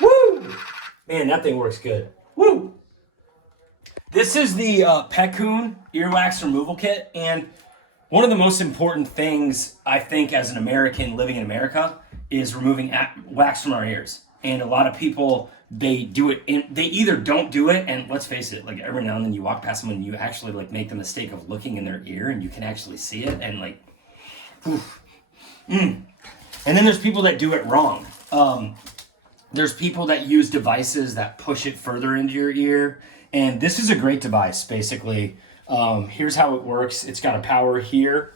Woo! Man, that thing works good. Woo! This is the Peccoon earwax removal kit, and one of the most important things I think as an American living in America is removing wax from our ears. And a lot of people, they do it, they either don't do it, and let's face it, like every now and then you walk past someone and you actually like make the mistake of looking in their ear and you can actually see it and like, oof. And then there's people that do it wrong. There's people that use devices that push it further into your ear. And this is a great device, basically. Here's how it works. It's got a power here.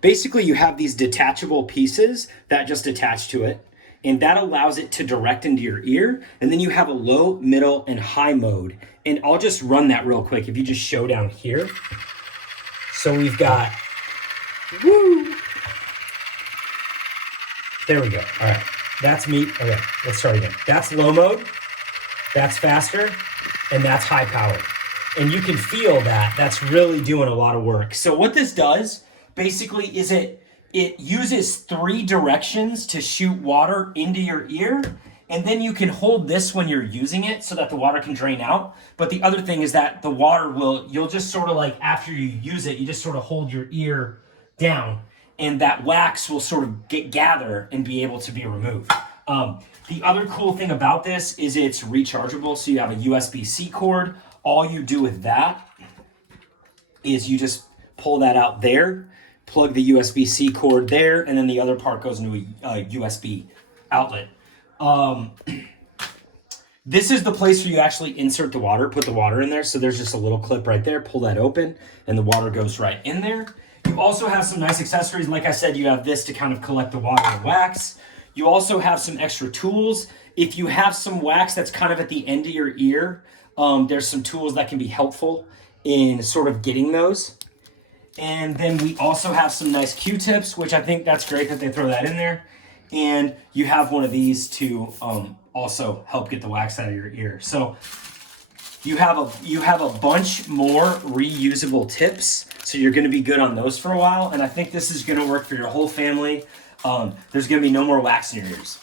Basically, you have these detachable pieces that just attach to it. And that allows it to direct into your ear. And then you have a low, middle, and high mode. And I'll just run that real quick. If you just show down here. So we've got, woo. There we go. All right. That's me. Okay, let's start again. That's low mode. That's faster. And that's high power. And you can feel that that's really doing a lot of work. So what this does basically is it uses 3 directions to shoot water into your ear. And then you can hold this when you're using it so that the water can drain out. But the other thing is that the water you'll just sort of like, after you use it, you just sort of hold your ear down and that wax will sort of gather and be able to be removed. The other cool thing about this is it's rechargeable. So you have a USB-C cord. All you do with that is you just pull that out there, plug the USB-C cord there, and then the other part goes into a USB outlet. This is the place where you actually insert the water, put the water in there. So there's just a little clip right there, pull that open, and the water goes right in there. You also have some nice accessories. Like I said, you have this to kind of collect the water and wax. You also have some extra tools. If you have some wax that's kind of at the end of your ear, there's some tools that can be helpful in sort of getting those. And then we also have some nice Q-tips, which I think that's great that they throw that in there. And you have one of these to also help get the wax out of your ear. So you have a bunch more reusable tips. So you're going to be good on those for a while. And I think this is going to work for your whole family. There's going to be no more wax in your ears.